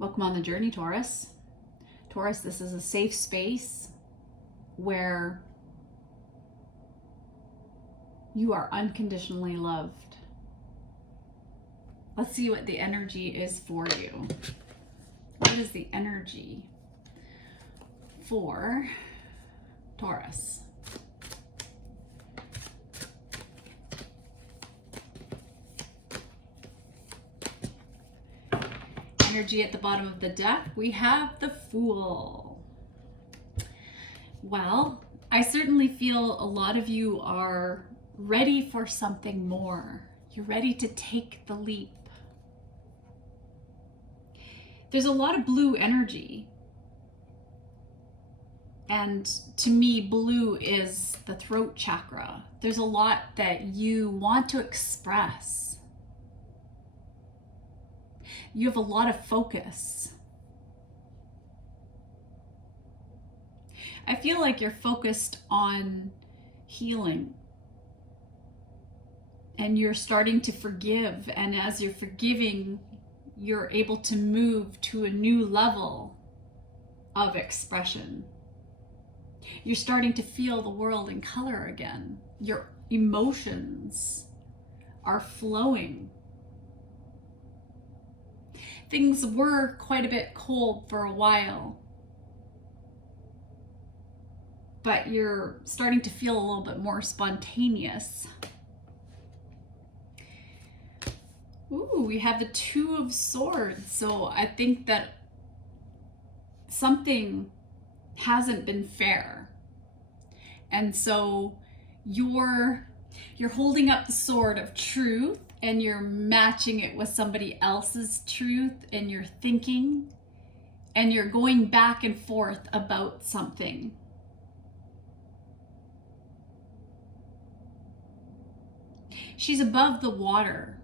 Welcome on the journey, Taurus. Taurus, this is a safe space where you are unconditionally loved. Let's see what the energy is for you. What is the energy for Taurus? Energy at the bottom of the deck, we have the Fool. Well, I certainly feel a lot of you are ready for something more. You're ready to take the leap. There's a lot of blue energy. And to me, blue is the throat chakra. There's a lot that you want to express. You have a lot of focus. I feel like you're focused on healing. And you're starting to forgive. And as you're forgiving, you're able to move to a new level of expression. You're starting to feel the world in color again. Your emotions are flowing. Things were quite a bit cold for a while, but you're starting to feel a little bit more spontaneous. Ooh, we have the Two of Swords. So I think that something hasn't been fair. And so you're holding up the sword of truth and you're matching it with somebody else's truth and you're thinking and you're going back and forth about something. She's above the water.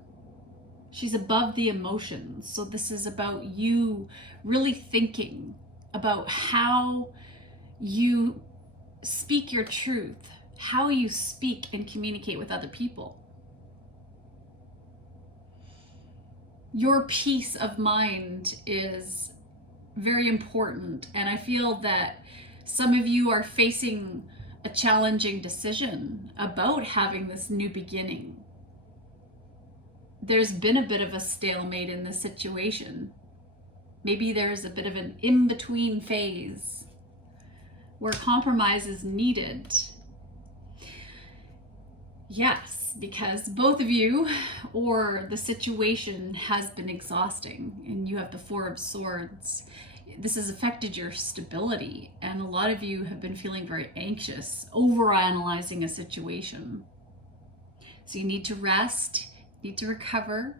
She's above the emotions. So this is about you really thinking about how you speak your truth, how you speak and communicate with other people. Your peace of mind is very important. And I feel that some of you are facing a challenging decision about having this new beginning. There's been a bit of a stalemate in this situation. Maybe there's a bit of an in-between phase where compromise is needed. Yes, because both of you or the situation has been exhausting and you have the Four of Swords. This has affected your stability and a lot of you have been feeling very anxious, overanalyzing a situation. So you need to rest, need to recover.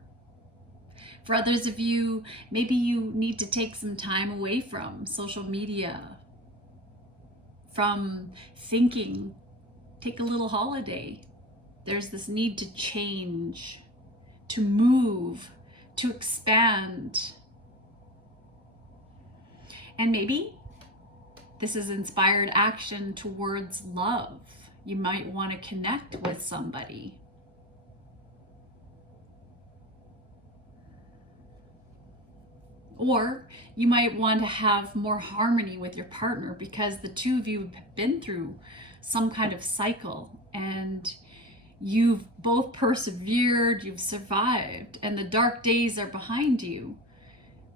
For others of you, maybe you need to take some time away from social media, from thinking, take a little holiday. There's this need to change, to move, to expand. And maybe this is inspired action towards love. You might want to connect with somebody. Or you might want to have more harmony with your partner because the two of you have been through some kind of cycle and you've both persevered, you've survived, and the dark days are behind you.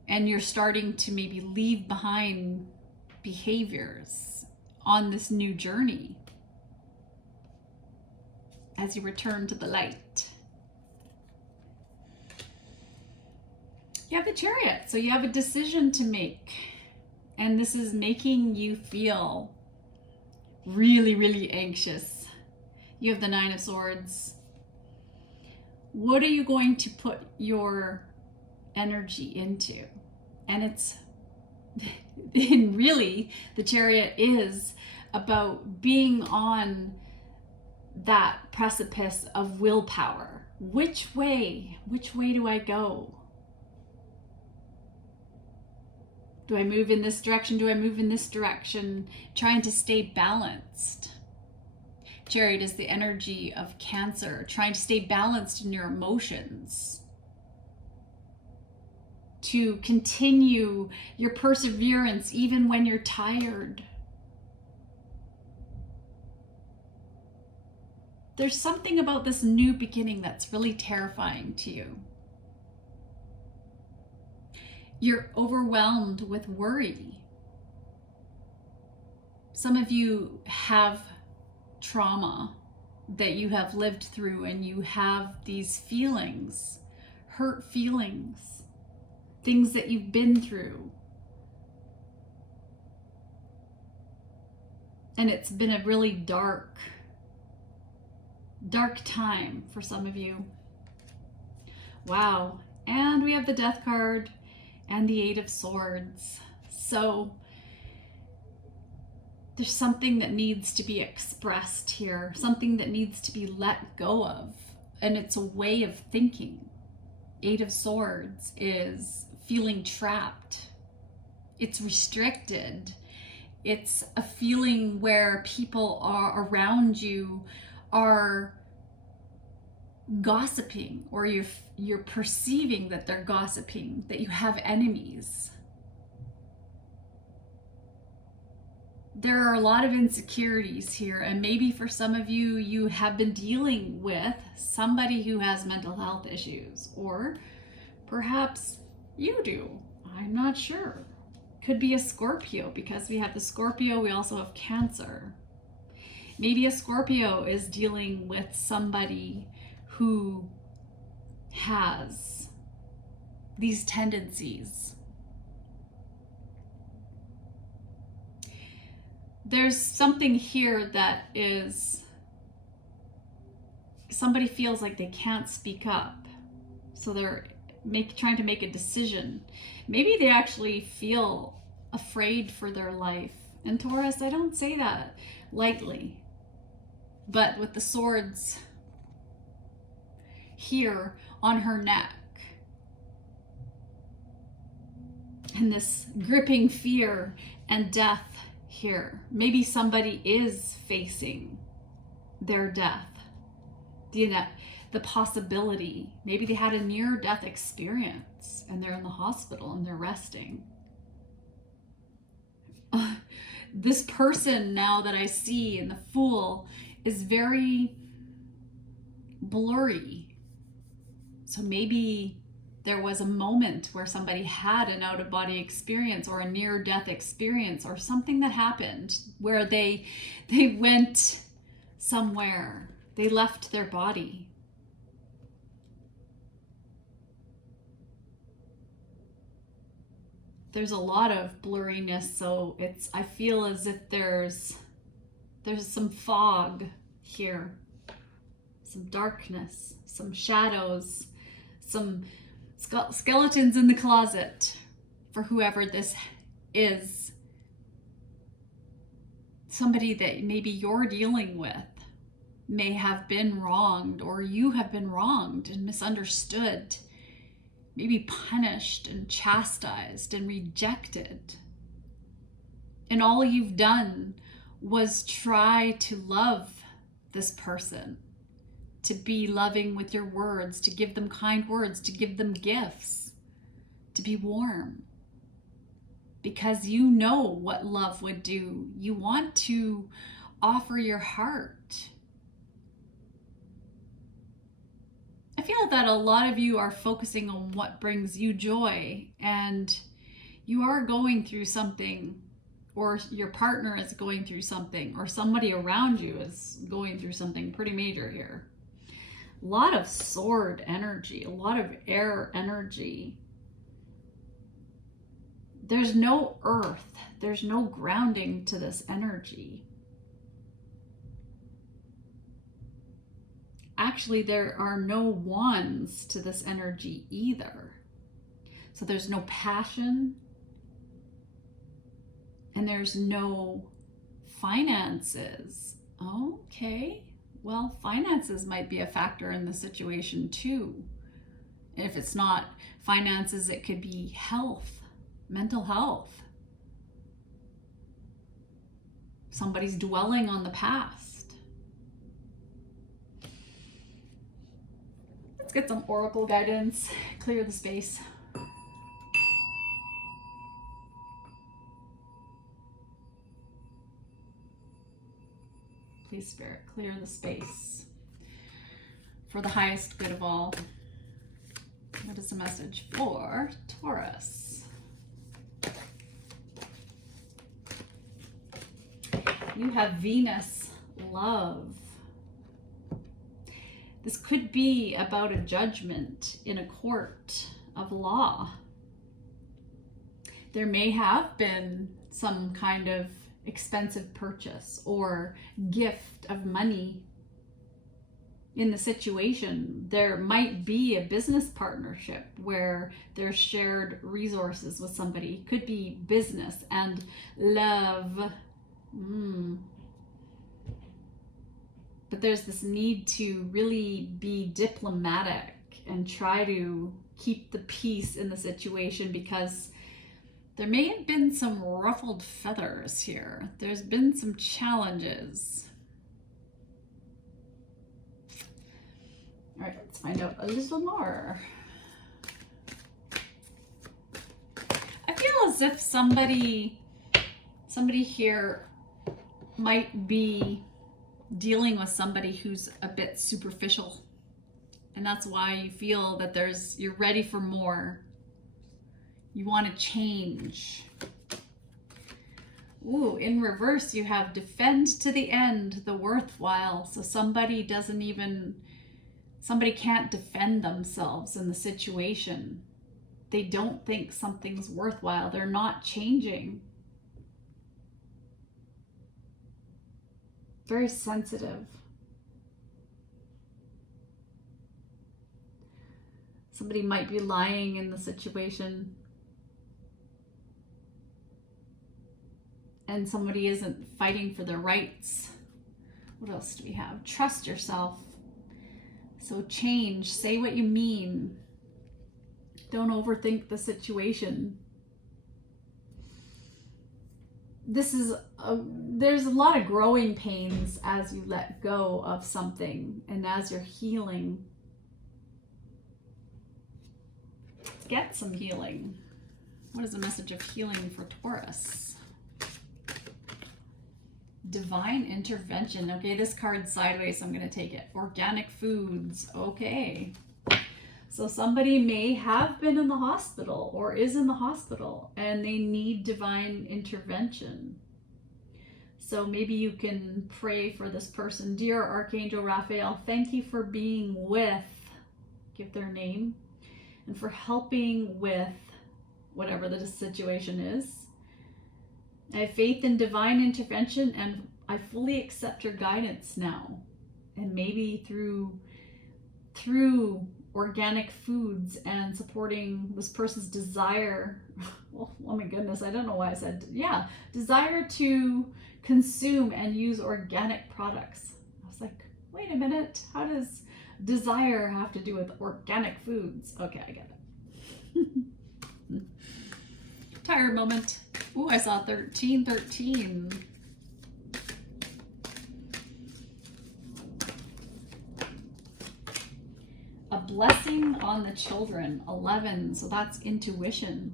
And you're starting to maybe leave behind behaviors on this new journey as you return to the light. You have the Chariot, so you have a decision to make. And this is making you feel really, really anxious. You have the Nine of Swords. What are you going to put your energy into? And it's really, the Chariot is about being on that precipice of willpower. Which way do I go? Do I move in this direction? Do I move in this direction? Trying to stay balanced. Chariot is the energy of Cancer, trying to stay balanced in your emotions. to continue your perseverance even when you're tired. There's something about this new beginning that's really terrifying to you. You're overwhelmed with worry. Some of you have trauma that you have lived through, and you have these feelings, hurt feelings, things that you've been through. And it's been a really dark time for some of you. Wow. And we have the Death card and the Eight of Swords. So there's something that needs to be expressed here, something that needs to be let go of, and it's a way of thinking. Eight of Swords is feeling trapped. It's restricted. It's a feeling where people are around you are gossiping, or you're perceiving that they're gossiping, that you have enemies. There are a lot of insecurities here, and maybe for some of you, you have been dealing with somebody who has mental health issues, or perhaps you do. I'm not sure. Could be a Scorpio, because we have the Scorpio, we also have Cancer. Maybe a Scorpio is dealing with somebody who has these tendencies. There's something here that is, somebody feels like they can't speak up, so they're trying to make a decision. Maybe they actually feel afraid for their life. And Taurus, I don't say that lightly, but with the swords here on her neck, and this gripping fear and death here. Maybe somebody is facing their death, the possibility. Maybe they had a near-death experience and they're in the hospital and they're resting. This person now that I see in the Fool is very blurry. So maybe there was a moment where somebody had an out-of-body experience or a near-death experience, or something that happened where they went somewhere. They left their body. There's a lot of blurriness, so I feel as if there's some fog here, some darkness, some shadows, some skeletons in the closet for whoever this is. Somebody that maybe you're dealing with may have been wronged, or you have been wronged and misunderstood, maybe punished and chastised and rejected. And all you've done was try to love this person, to be loving with your words, to give them kind words, to give them gifts, to be warm. Because you know what love would do. You want to offer your heart. I feel that a lot of you are focusing on what brings you joy, and you are going through something, or your partner is going through something, or somebody around you is going through something pretty major here. A lot of sword energy, a lot of air energy. There's no earth, there's no grounding to this energy. Actually, there are no wands to this energy either. So there's no passion, and there's no finances. Okay. Well, finances might be a factor in the situation too. And if it's not finances, it could be health, mental health. Somebody's dwelling on the past. Let's get some oracle guidance, clear the space. Please, Spirit, clear the space for the highest good of all. What is the message for Taurus? You have Venus, love. This could be about a judgment in a court of law. There may have been some kind of expensive purchase or gift of money in the situation. There might be a business partnership where there's shared resources with somebody. Could be business and love. But there's this need to really be diplomatic and try to keep the peace in the situation, because there may have been some ruffled feathers here. There's been some challenges. All right, let's find out a little more. I feel as if somebody here might be dealing with somebody who's a bit superficial, and that's why you feel that you're ready for more. You want to change. Ooh, in reverse, you have defend to the end, the worthwhile. So somebody can't defend themselves in the situation. They don't think something's worthwhile. They're not changing. Very sensitive. Somebody might be lying in the situation, and somebody isn't fighting for their rights. What else do we have? Trust yourself. So change, say what you mean. Don't overthink the situation. There's a lot of growing pains as you let go of something and as you're healing. Get some healing. What is the message of healing for Taurus? Divine intervention. Okay, this card's sideways, so I'm going to take it. Organic foods. Okay. So somebody may have been in the hospital or is in the hospital and they need divine intervention. So maybe you can pray for this person. Dear Archangel Raphael, thank you for being with, give their name, and for helping with whatever the situation is. I have faith in divine intervention and I fully accept your guidance now. And maybe through organic foods and supporting this person's desire. Oh my goodness, I don't know why I said, yeah, desire to consume and use organic products. I was like, wait a minute, how does desire have to do with organic foods? Okay, I get it. Tired moment. Ooh, I saw 1313. A blessing on the children, 11, so that's intuition.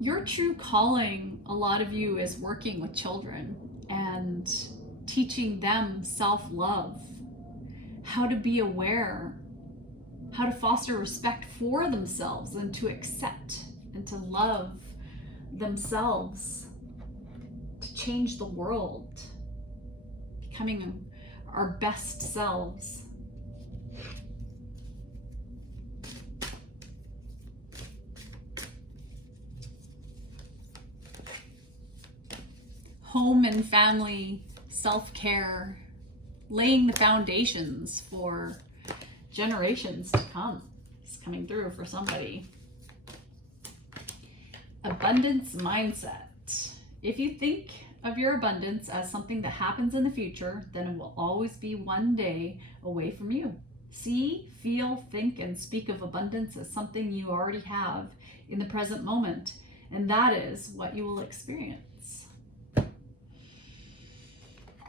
Your true calling, a lot of you, is working with children and teaching them self-love, how to be aware, how to foster respect for themselves and to accept and to love themselves, to change the world, becoming our best selves. Home and family self-care, laying the foundations for generations to come. It's coming through for somebody. Abundance mindset. If you think of your abundance as something that happens in the future, then it will always be one day away from you. See, feel, think, and speak of abundance as something you already have in the present moment, and that is what you will experience.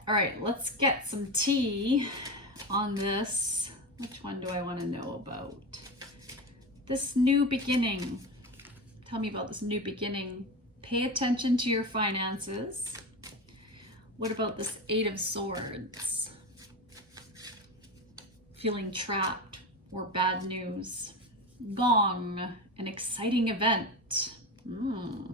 All right, let's get some tea on this. Which one do I want to know about? This new beginning. Tell me about this new beginning. Pay attention to your finances. What about this Eight of Swords? Feeling trapped or bad news. Gong, an exciting event. What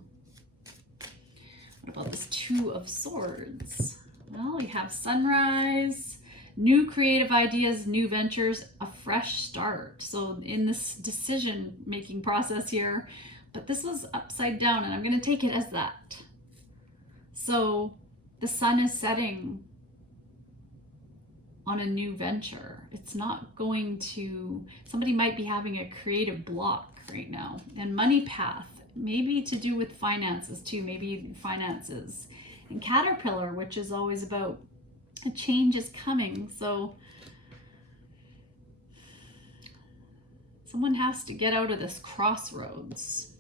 about this Two of Swords? Well, we have sunrise, new creative ideas, new ventures, a fresh start. So in this decision-making process here, but this was upside down and I'm going to take it as that. So the sun is setting on a new venture. It's not going to, somebody might be having a creative block right now. And money path, maybe to do with finances too, maybe finances. And Caterpillar, which is always about a change is coming. So someone has to get out of this crossroads.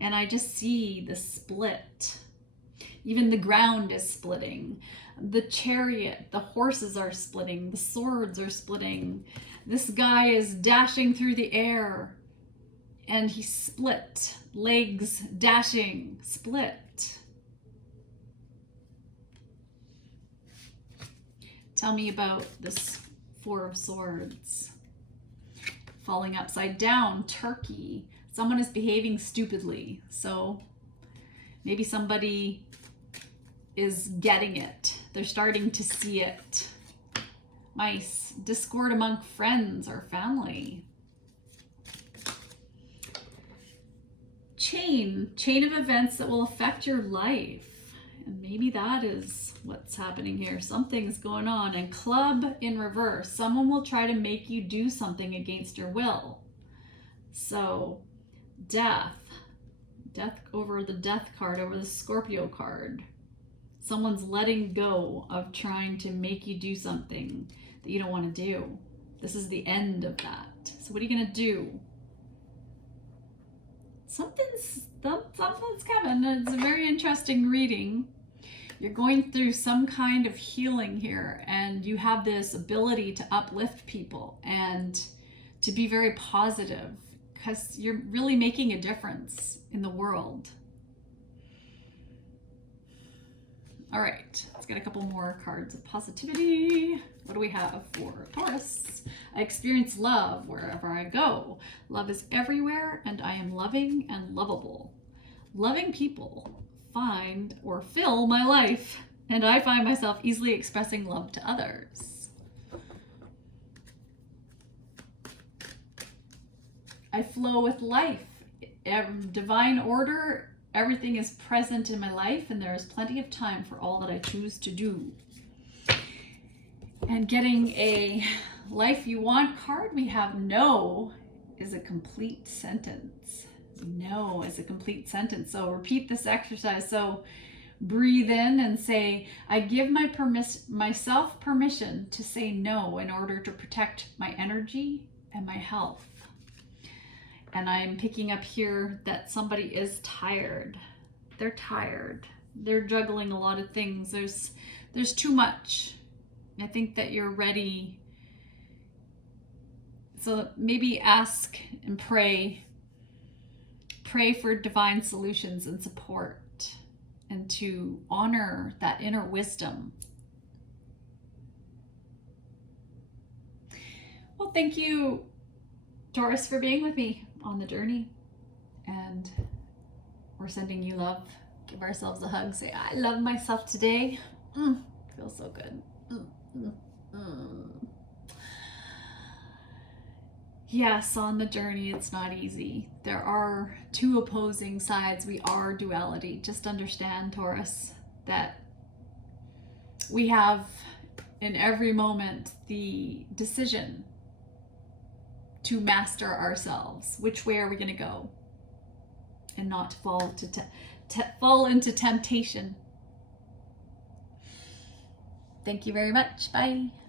And I just see the split. Even the ground is splitting. The chariot, the horses are splitting. The swords are splitting. This guy is dashing through the air. And he split. Legs dashing, split. Tell me about this Four of Swords. Falling upside down, turkey. Someone is behaving stupidly. So maybe somebody is getting it. They're starting to see it. Mice, discord among friends or family. Chain of events that will affect your life. And maybe that is what's happening here. Something's going on. And club in reverse. Someone will try to make you do something against your will. So death over the death card, over the Scorpio card. Someone's letting go of trying to make you do something that you don't want to do. This is the end of that. So what are you going to do? Something's coming. It's a very interesting reading. You're going through some kind of healing here, and you have this ability to uplift people and to be very positive because you're really making a difference in the world. All right, let's get a couple more cards of positivity. What do we have for Taurus? I experience love wherever I go. Love is everywhere, and I am loving and lovable. Loving people find or fill my life, and I find myself easily expressing love to others. I flow with life. Divine order. Everything is present in my life, and there is plenty of time for all that I choose to do. And getting a life you want card, we have no is a complete sentence. No is a complete sentence. So repeat this exercise. So breathe in and say, I give myself permission to say no in order to protect my energy and my health. And I'm picking up here that somebody is tired. They're tired. They're juggling a lot of things. There's too much. I think that you're ready. So maybe ask and pray. Pray for divine solutions and support, and to honor that inner wisdom. Well, thank you, Taurus, for being with me on the journey, and we're sending you love. Give ourselves a hug. Say, I love myself today. Feels so good. Yes, on the journey, it's not easy. There are two opposing sides. We are duality. Just understand, Taurus, that we have in every moment the decision to master ourselves. Which way are we going to go? And not fall fall into temptation. Thank you very much. Bye.